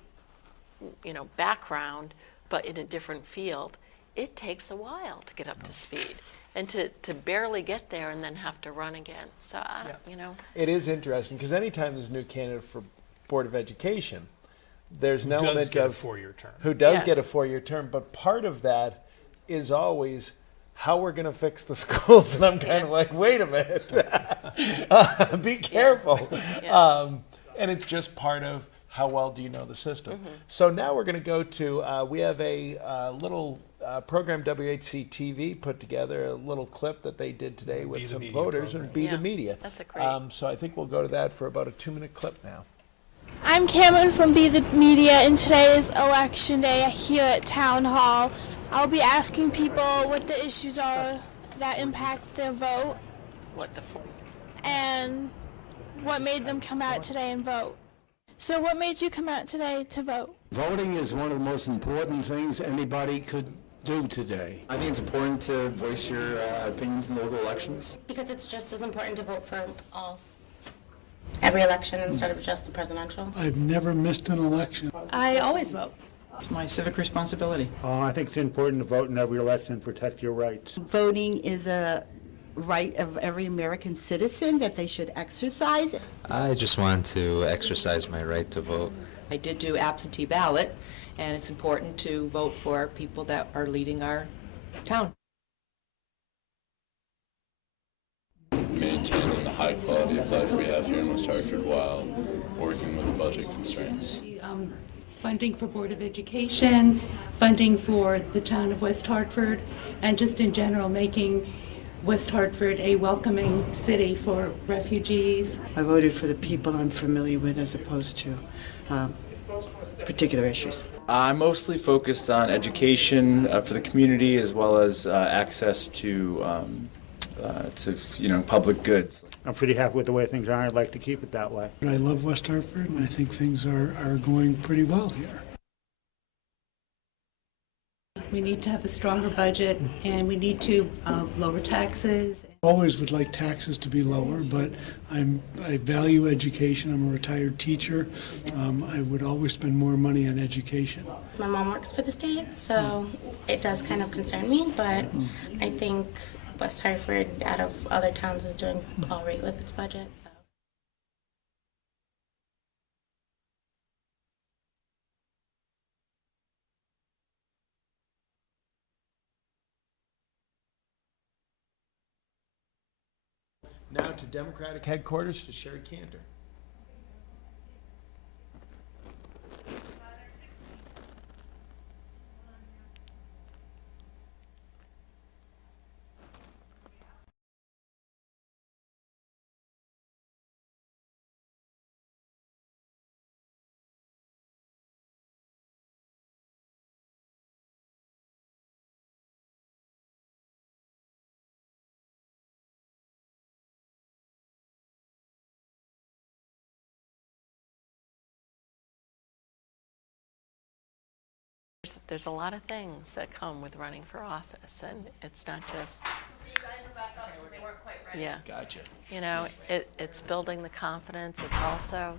background, but in a different field, it takes a while to get up to speed. And to barely get there and then have to run again. So, It is interesting, because anytime there's a new candidate for Board of Education, there's an element of a 4-year term. who does get a 4-year term, but part of that is always how we're going to fix the schools. And I'm kind of like, wait a minute, be careful. And it's just part of how well do you know the system. So now we're going to go to, we have a little program WHC TV put together, a little clip that they did today with some voters program. and Be the Media. That's a great. So I think we'll go to that for about a 2-minute clip now. I'm Cameron from Be the Media, and today is Election Day here at Town Hall. I'll be asking people what the issues are that impact their vote What the and what made them come out today and vote. So what made you come out today to vote? Voting is one of the most important things anybody could do today. I think it's important to voice your opinions in local elections. Because it's just as important to vote for every election instead of just the presidential. I've never missed an election. I always vote. It's my civic responsibility. I think it's important to vote in every election and protect your rights. Voting is a right of every American citizen that they should exercise. I just want to exercise my right to vote. I did do absentee ballot, and it's important to vote for people that are leading our town. Maintaining the high quality of life we have here in West Hartford while working with the budget constraints. Funding for Board of Education, funding for the town of West Hartford, and just in general making West Hartford a welcoming city for refugees. I voted for the people I'm familiar with as opposed to particular issues. I'm mostly focused on education for the community as well as access to public goods. I'm pretty happy with the way things are. I'd like to keep it that way. I love West Hartford, and I think things are going pretty well here. We need to have a stronger budget, and we need to lower taxes. Always would like taxes to be lower, but I value education. I'm a retired teacher. I would always spend more money on education. My mom works for the state, so it does kind of concern me, but I think West Hartford, out of other towns, is doing all right with its budget. So. Now to Democratic headquarters to Sherry Cantor. There's a lot of things that come with running for office, and it's not just. You guys are back up because they weren't quite ready. Yeah. Gotcha. You know, it's building the confidence. It's also,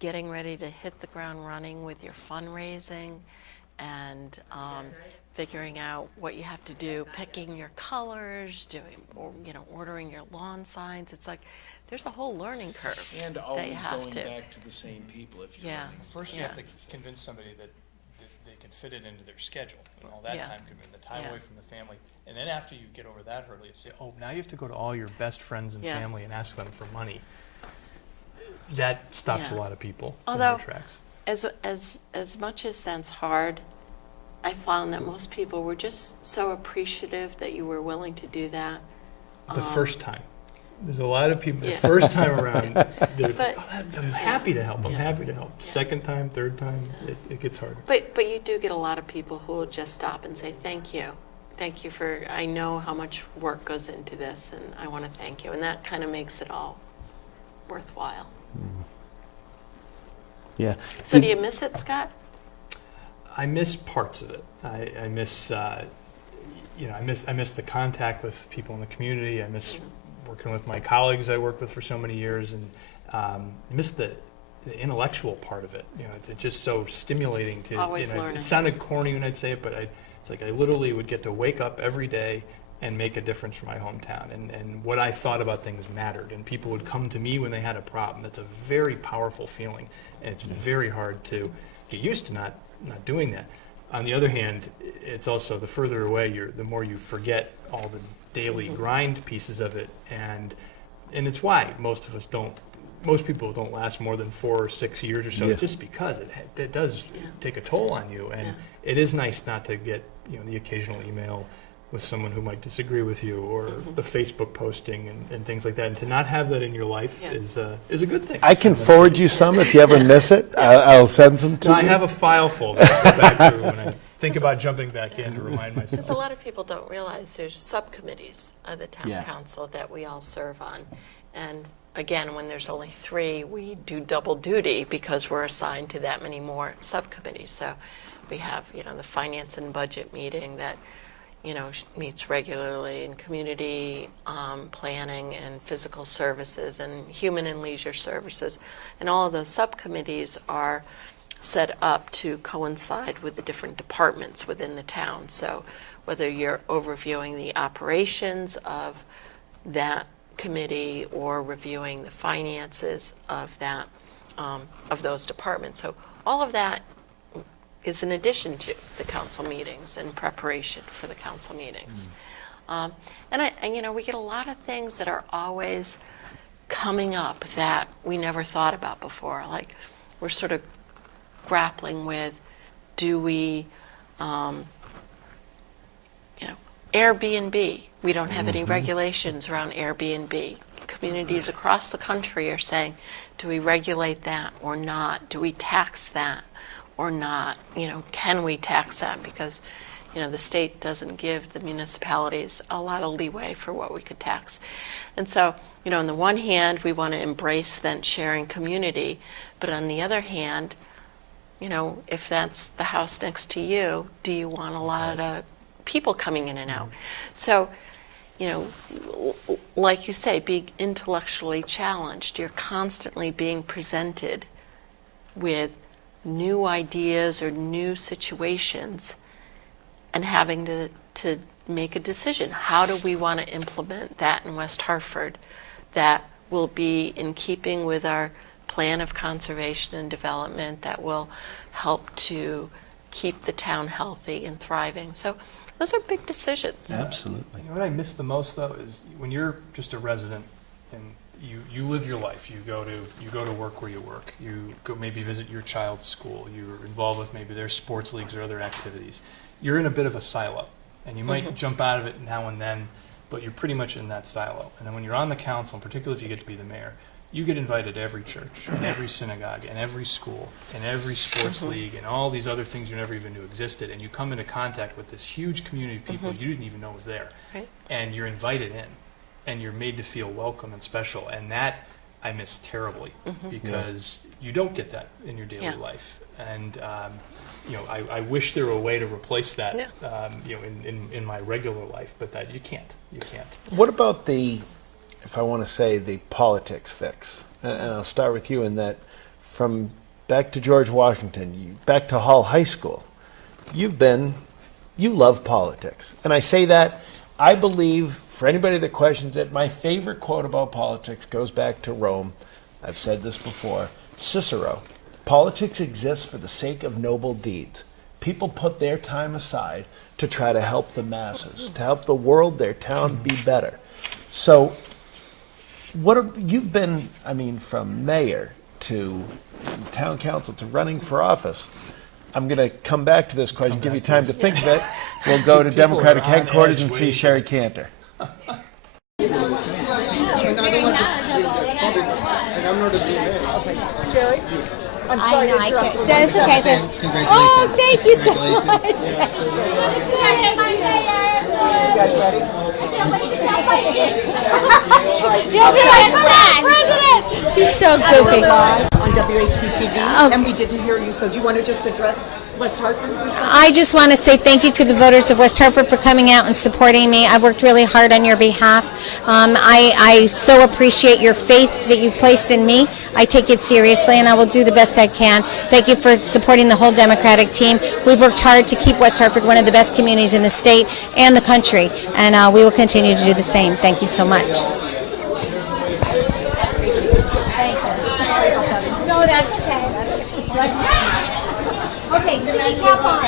getting ready to hit the ground running with your fundraising and figuring out what you have to do, picking your colors, ordering your lawn signs. It's like there's a whole learning curve. And always going back to the same people if you're running. First you have to convince somebody that they can fit it into their schedule, and all that time commitment, the time away from the family. And then after you get over that hurdle, you say, oh, now you have to go to all your best friends and family and ask them for money. That stops a lot of people in their tracks. As much as that's hard, I found that most people were just so appreciative that you were willing to do that. The first time. There's a lot of people, the first time around, I'm happy to help, I'm happy to help. Second time, third time, it gets harder. But you do get a lot of people who will just stop and say, thank you. Thank you for, I know how much work goes into this, and I want to thank you. And that kind of makes it all worthwhile. Yeah. So do you miss it, Scott? I miss parts of it. I miss, I miss the contact with people in the community. I miss working with my colleagues I worked with for so many years, and I miss the intellectual part of it. It's just so stimulating to. Always learning. It sounded corny when I'd say it, but it's like I literally would get to wake up every day and make a difference for my hometown, and what I thought about things mattered, and people would come to me when they had a problem. That's a very powerful feeling, and it's very hard to get used to not doing that. On the other hand, it's also the further away the more you forget all the daily grind pieces of it, and it's why most people don't last more than 4 or 6 years or so, just because it does take a toll on you, and it is nice not to get the occasional email with someone who might disagree with you, or the Facebook posting and things like that, and to not have that in your life is a good thing. I can forward you some if you ever miss it. I'll send some to you. I have a file folder to go back through when I think about jumping back in to remind myself. Because a lot of people don't realize there's subcommittees of the town council that we all serve on. And again, when there's only 3, we do double duty because we're assigned to that many more subcommittees. So we have, the finance and budget meeting that, meets regularly, in community planning and physical services and human and leisure services. And all of those subcommittees are set up to coincide with the different departments within the town. So whether you're overviewing the operations of that committee or reviewing the finances of that, of those departments. So all of that is in addition to the council meetings and preparation for the council meetings. And we get a lot of things that are always coming up that we never thought about before. Like, we're sort of grappling with, do we, Airbnb. We don't have any regulations around Airbnb. Communities across the country are saying, do we regulate that or not? Do we tax that or not? Can we tax that? Because, the state doesn't give the municipalities a lot of leeway for what we could tax. And so, on the one hand, we want to embrace that sharing community, but on the other hand, if that's the house next to you, do you want a lot of people coming in and out? So, like you say, being intellectually challenged, you're constantly being presented with new ideas or new situations and having to make a decision. How do we want to implement that in West Hartford that will be in keeping with our plan of conservation and development, that will help to keep the town healthy and thriving? So those are big decisions. Absolutely. What I miss the most, though, is when you're just a resident and you live your life. You go to work where you work. You go maybe visit your child's school. You're involved with maybe their sports leagues or other activities. You're in a bit of a silo, and you might jump out of it now and then, but you're pretty much in that silo. And then when you're on the council, and particularly if you get to be the mayor, you get invited to every church, and every synagogue, and every school, and every sports league, and all these other things you never even knew existed. And you come into contact with this huge community of people you didn't even know was there. Right. And you're invited in, and you're made to feel welcome and special. And that I miss terribly, because you don't get that in your daily life. And I wish there were a way to replace that, in my regular life, but that you can't. You can't. What about if I want to say, the politics fix? And I'll start with you in that, from back to George Washington, back to Hall High School, you love politics. And I say that, I believe, for anybody that questions it, my favorite quote about politics goes back to Rome. I've said this before. Cicero. Politics exists for the sake of noble deeds. People put their time aside to try to help the masses, to help the world, their town, be better. So, you've been, from mayor to town council to running for office. I'm going to come back to this question, give you time to think of it. We'll go to Democratic headquarters and see Sherry Cantor. Sherry? I'm sorry to interrupt. That's okay. Oh, thank you so much. You guys ready? You'll be like, President! He's so goofy. On WHCTV, and we didn't hear you, so do you want to just address West Hartford or something? I just want to say thank you to the voters of West Hartford for coming out and supporting me. I've worked really hard on your behalf. I so appreciate your faith that you've placed in me. I take it seriously, and I will do the best I can. Thank you for supporting the whole Democratic team. We've worked hard to keep West Hartford one of the best communities in the state and the country, and we will continue to do the same. Thank you so much. Thank you. Sorry about that. No, that's okay. Okay, your makeup on.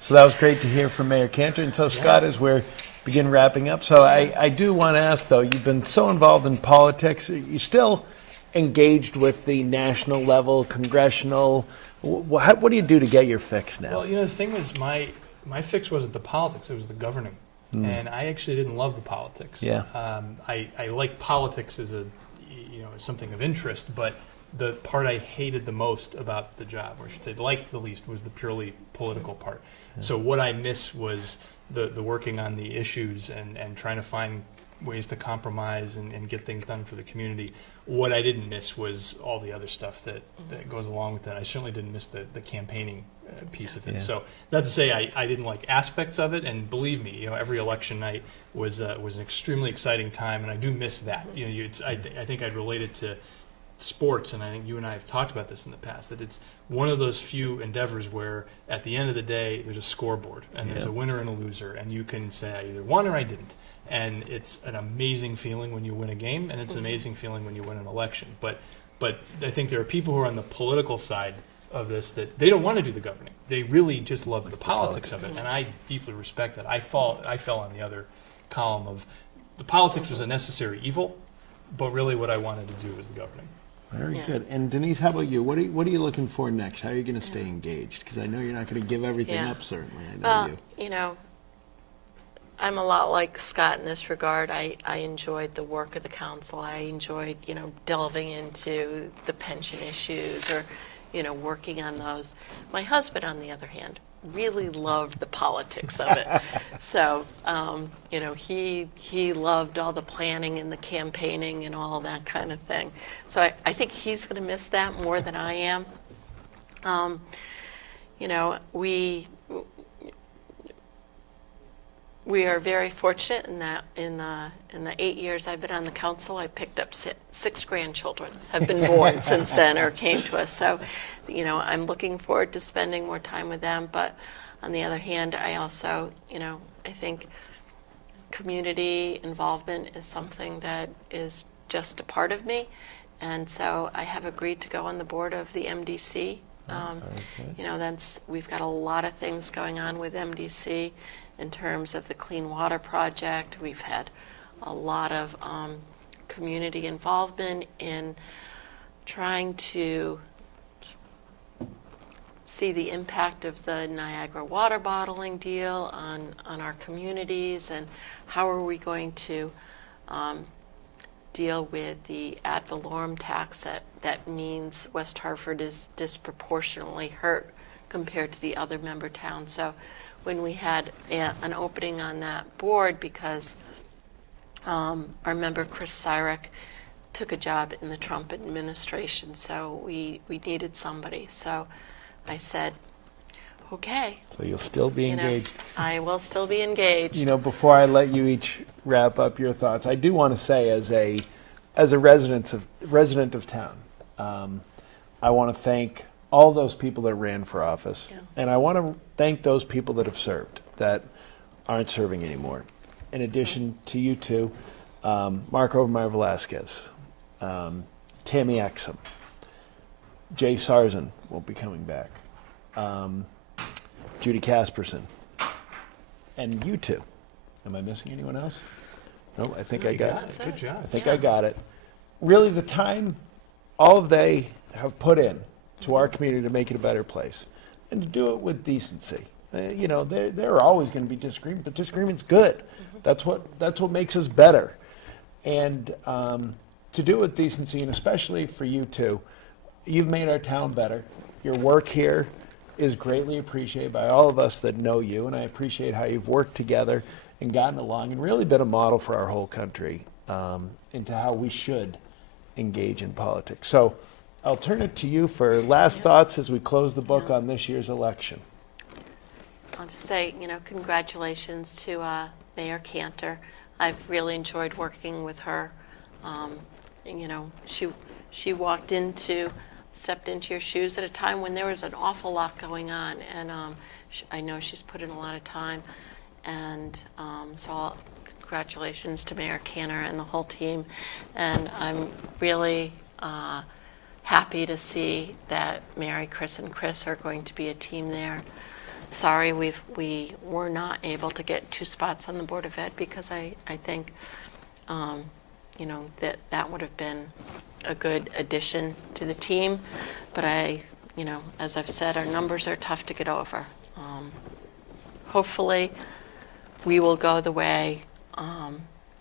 So that was great to hear from Mayor Cantor. And so, Scott, as we're begin wrapping up. So I do want to ask, though, you've been so involved in politics. Are you still engaged with the national level, congressional? What do you do to get your fix now? Well, the thing was, my fix wasn't the politics, it was the governing. And I actually didn't love the politics. Yeah. I like politics as as something of interest, but the part I hated the most about the job, or I should say liked the least, was the purely political part. So what I miss was the working on the issues and trying to find ways to compromise and get things done for the community. What I didn't miss was all the other stuff that goes along with that. I certainly didn't miss the campaigning piece of it. Yeah. So not to say I didn't like aspects of it, and believe me, every election night was an extremely exciting time, and I do miss that. I think I'd relate it to sports, and I think you and I have talked about this in the past, that it's one of those few endeavors where at the end of the day there's a scoreboard and there's a winner and a loser, and you can say I either won or I didn't, and it's an amazing feeling when you win a game, and it's an amazing feeling when you win an election. But I think there are people who are on the political side of this that they don't want to do the governing. They really just love the politics of it, and I deeply respect that. I fell on the other column of the politics was a necessary evil, but really what I wanted to do was the governing. Very good. And Denise, how about you? What are you looking for next? How are you going to stay engaged? Because I know you're not going to give everything up, certainly. I know you. I'm a lot like Scott in this regard. I enjoyed the work of the council. I enjoyed, delving into the pension issues or, working on those. My husband, on the other hand, really loved the politics of it. So, he loved all the planning and the campaigning and all that kind of thing. So I think he's going to miss that more than I am. We are very fortunate in that in the 8 years I've been on the council, I picked up 6 grandchildren have been born since then or came to us. So, I'm looking forward to spending more time with them. But on the other hand, I also, I think community involvement is something that is just a part of me. And so I have agreed to go on the board of the MDC. We've got a lot of things going on with MDC. In terms of the Clean Water Project, we've had a lot of community involvement in trying to see the impact of the Niagara water bottling deal on our communities, and how are we going to deal with the ad valorem tax that means West Hartford is disproportionately hurt compared to the other member towns. So when we had an opening on that board, because our member Chris Cyrek took a job in the Trump administration, so we needed somebody. So I said, okay. So you'll still be engaged. I will still be engaged. Before I let you each wrap up your thoughts, I do want to say, as a resident of town, I want to thank all those people that ran for office, and I want to thank those people that have served that aren't serving anymore. In addition to you two, Mark Overmeyer Velasquez, Tammy Exum, Jay Sarzan won't be coming back, Judy Casperson, and you two. Am I missing anyone else? No, I think I got it. Good job. I think I got it. Really, the time all of they have put in to our community to make it a better place, and to do it with decency. There are always going to be disagreements, but disagreement's good. That's what makes us better. And to do it with decency, and especially for you two, you've made our town better. Your work here is greatly appreciated by all of us that know you, and I appreciate how you've worked together and gotten along and really been a model for our whole country into how we should engage in politics. So I'll turn it to you for last thoughts as we close the book on this year's election. I'll just say, congratulations to Mayor Cantor. I've really enjoyed working with her. She stepped into your shoes at a time when there was an awful lot going on, and I know she's put in a lot of time. And so congratulations to Mayor Cantor and the whole team. And I'm really happy to see that Mary, Chris, and Chris are going to be a team there. sorry we were not able to get 2 spots on the Board of Ed, because I think, you know, that would have been a good addition to the team. But you know, as I've said, our numbers are tough to get over. Hopefully, we will go the way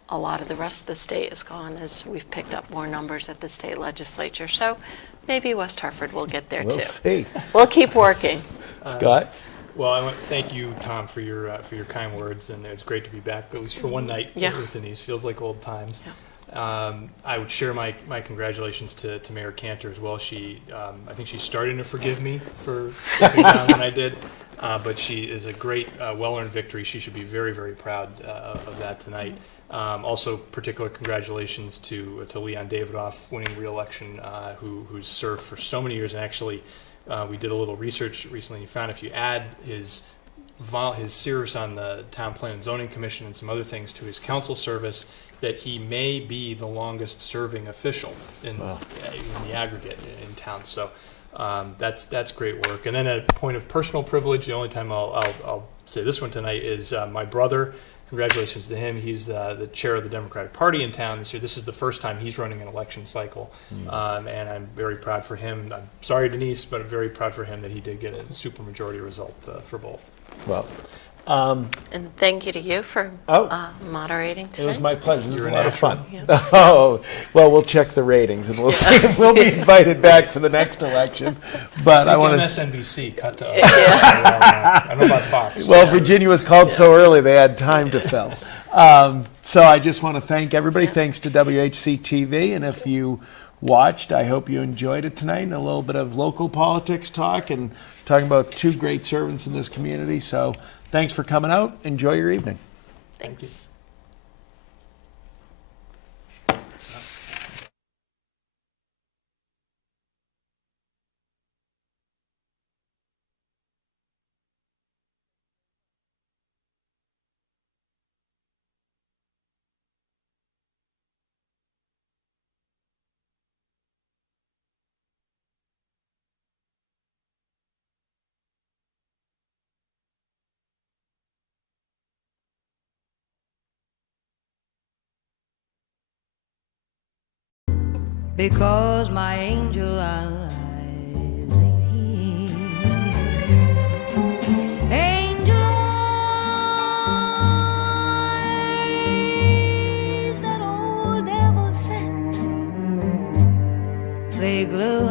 a lot of the rest of the state has gone, as we've picked up more numbers at the state legislature. So maybe West Hartford will get there too. We'll see. We'll keep working. Scott? Well, I want to thank you, Tom, for your kind words, and it's great to be back, at least for one night with Denise. Feels like old times. I would share my congratulations to Mayor Cantor as well. She, I think she's starting to forgive me for stepping down when I did, but she is a great, well-earned victory. She should be very, very proud of that tonight. Also, particular congratulations to Leon Davidoff winning re-election, who's served for so many years. And actually, we did a little research recently and found if you add his service on the Town Plan and Zoning Commission and some other things to his council service, that he may be the longest serving official in the aggregate in town. So that's great work. And then a point of personal privilege, the only time I'll say this one tonight is my brother. Congratulations to him. He's the chair of the Democratic Party in town this year. This is the first time he's running an election cycle, and I'm very proud for him. I'm sorry, Denise, but I'm very proud for him that he did get a supermajority result for both. Well, and thank you to you for moderating today. It was my pleasure. It was You're a an lot of fun. Yeah. Oh, well, we'll check the ratings and we'll see if we'll be invited back for the next election. But I want to. MSNBC cut to us. I don't know about Fox. Well, Virginia was called so early they had time to fill. So I just want to thank everybody. Thanks to WHC TV, and if you watched, I hope you enjoyed it tonight. And a little bit of local politics talk and talking about 2 great servants in this community. So thanks for coming out. Enjoy your evening. Thanks. Because my angel eyes ain't here. Angel eyes that old devil sent, they glow